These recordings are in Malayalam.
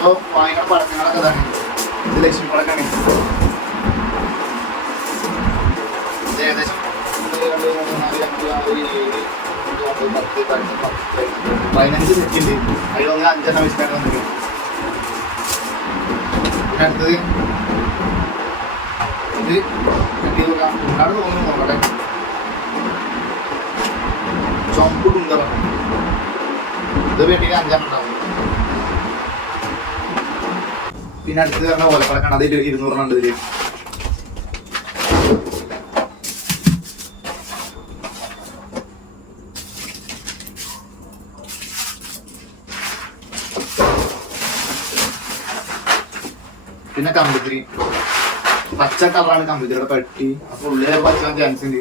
അപ്പോൾ വാങ്ങിക്കുന്ന പടക്കങ്ങളൊക്കെ തന്നെ. ഇത് ലക്ഷ്മി പടക്കാണ് ഏകദേശം പതിനഞ്ച് സെറ്റുണ്ട് അതിലൊന്ന് അഞ്ചെണ്ണം വെച്ചിട്ടാണ് വന്നിരിക്കുന്നത് പിന്നെ അടുത്തത് ഇത് കെട്ടി നോക്കാം ഉണ്ടാട് തോന്നുന്നു നോക്കട്ടെ ചുമപ്പ് കുന്തറാണ് ഇത് വേണ്ടിയിട്ട് അഞ്ചെണ്ണം ഉണ്ടാവും. പിന്നെ അടുത്ത് പറഞ്ഞ അത് അതിൽ ഇരുന്നൂറെണ്ണം ഉണ്ട് ഇതിൽ. പിന്നെ കമ്പിത്തിരി പച്ച കളറാണ് കമ്പിത്തിരിയുടെ പട്ടി. അപ്പൊ ഉള്ളിലെ പച്ച ചാൻസ് ഉണ്ട്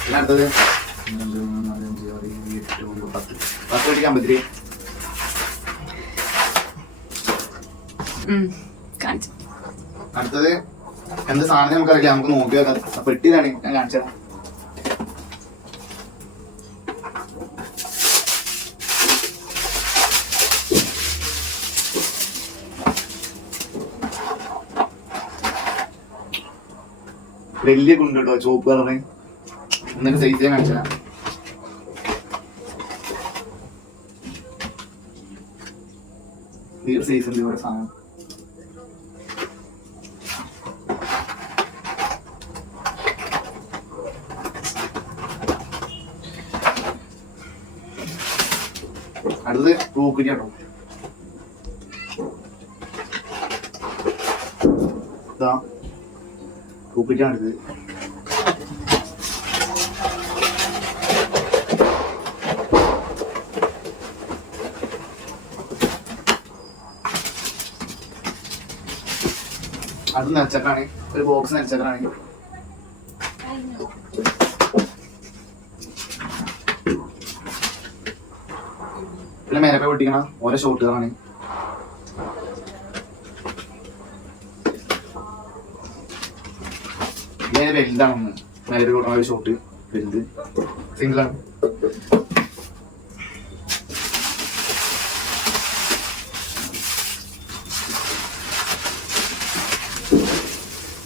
പിന്നെ അടുത്തത്. പത്ത് പത്ത് പട്ടി കമ്പിത്തിരി അടുത്തത് എന്ത് സാധനം നമുക്കറിയില്ല. നമുക്ക് നോക്കി വെക്കാം പെട്ടിയിലാണ് ഞാൻ കാണിച്ചു തരാം. വലിയ കുണ്ട് കേട്ടോ ചുവപ്പ് കളറ്. എന്നിട്ട് സൈസ് ഞാൻ കാണിച്ചു സൈസ് ഉണ്ട് ഇവിടെ സാധനം. അടുത്തത് പൂക്കുരി കേട്ടോ ഇതാ അത് നെച്ചക്കാണ് ഒരു ബോക്സ് നെച്ചക്കാണ് പിന്നെ മേലപ്പ പൊട്ടിക്കണ ഓരോ ഷോട്ടുകളാണ് ഇതിന് വലുതാണെന്ന് മേലെ കൊടുക്കണ ഒരു ഷോട്ട് വലുത്. സിംഗിളാണ്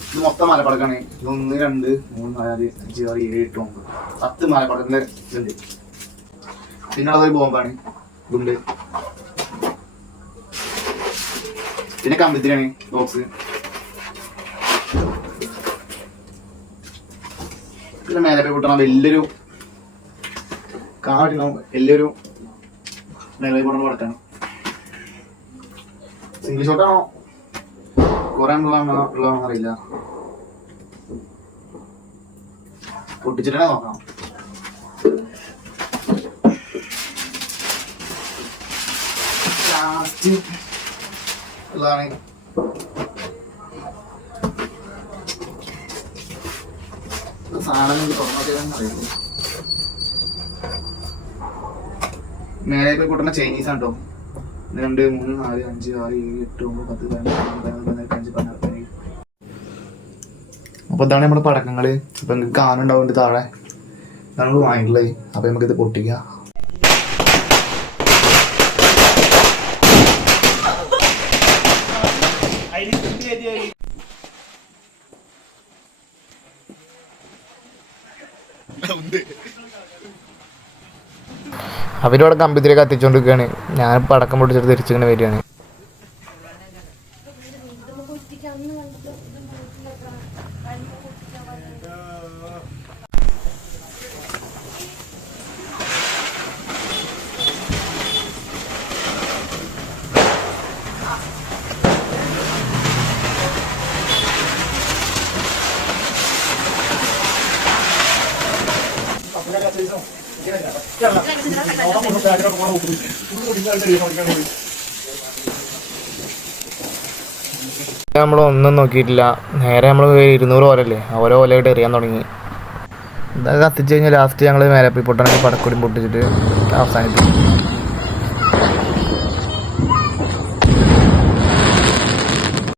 ഇത് മൊത്തം മലപ്പടക്കാണ് ഒന്ന് രണ്ട് മൂന്ന് നാല് അഞ്ച് ആറ് ഏഴ് എട്ട് ഒമ്പത്. പത്ത് മലപ്പടക്കിന്റെ ഇതുണ്ട്. പിന്നെ അതൊരു ബോംബാണ്. ഗുണ്ട് പിന്നെ കമ്പിത്തിരിയാണ് ബോക്സ് പിന്നെ മേലെ കൂട്ടണ വലിയൊരു കാടി വലിയൊരു മേലെ കൂട്ടണം കൊടുക്കണം സിംഗിൾ ഷോട്ടാണോ കുറെ ഉള്ളതാണോ ഉള്ളതാണോ അറിയില്ല. പൊട്ടിച്ചിട്ടാണ് നോക്കാം അറിയില്ല മേലേക്ക് കൂട്ടുന്ന ചൈനീസ് ആണ് കേട്ടോ രണ്ട് മൂന്ന് നാല് അഞ്ച് ആറ് ഏഴ് എട്ട് ഒമ്പത് പത്ത് പതിനഞ്ച് അഞ്ച് പതിനാറ് അപ്പൊ ഇതാണ് നമ്മുടെ പടക്കങ്ങൾ. അപ്പൊ നിങ്ങൾക്ക് കാണുന്നുണ്ടാവുന്നുണ്ട് താഴെ. നമുക്ക് വാങ്ങിയിട്ടുള്ളത് അപ്പൊ നമുക്ക് ഇത് പൊട്ടിക്കാം അവരവിടെ കമ്പിത്തിരി കത്തിച്ചുകൊണ്ടിരിക്കുകയാണ് ഞാൻ പടക്കം പൊട്ടിച്ചിട്ട് തിരിച്ചിങ്ങനെ വരികയാണ്. നമ്മൾ ഒന്നും നോക്കിയിട്ടില്ല. നേരെ നമ്മൾ ഇരുന്നൂറ് ഓലല്ലേ? ഓരോ ഓലയായിട്ട് എറിയാൻ തുടങ്ങി. ഇതൊക്കെ കത്തിച്ച് കഴിഞ്ഞാൽ ലാസ്റ്റ് ഞങ്ങൾ മേലെ പോയി പൊട്ടണമെങ്കിൽ പടക്കൊടി പൊട്ടിച്ചിട്ട് അവസാനിപ്പിക്കും.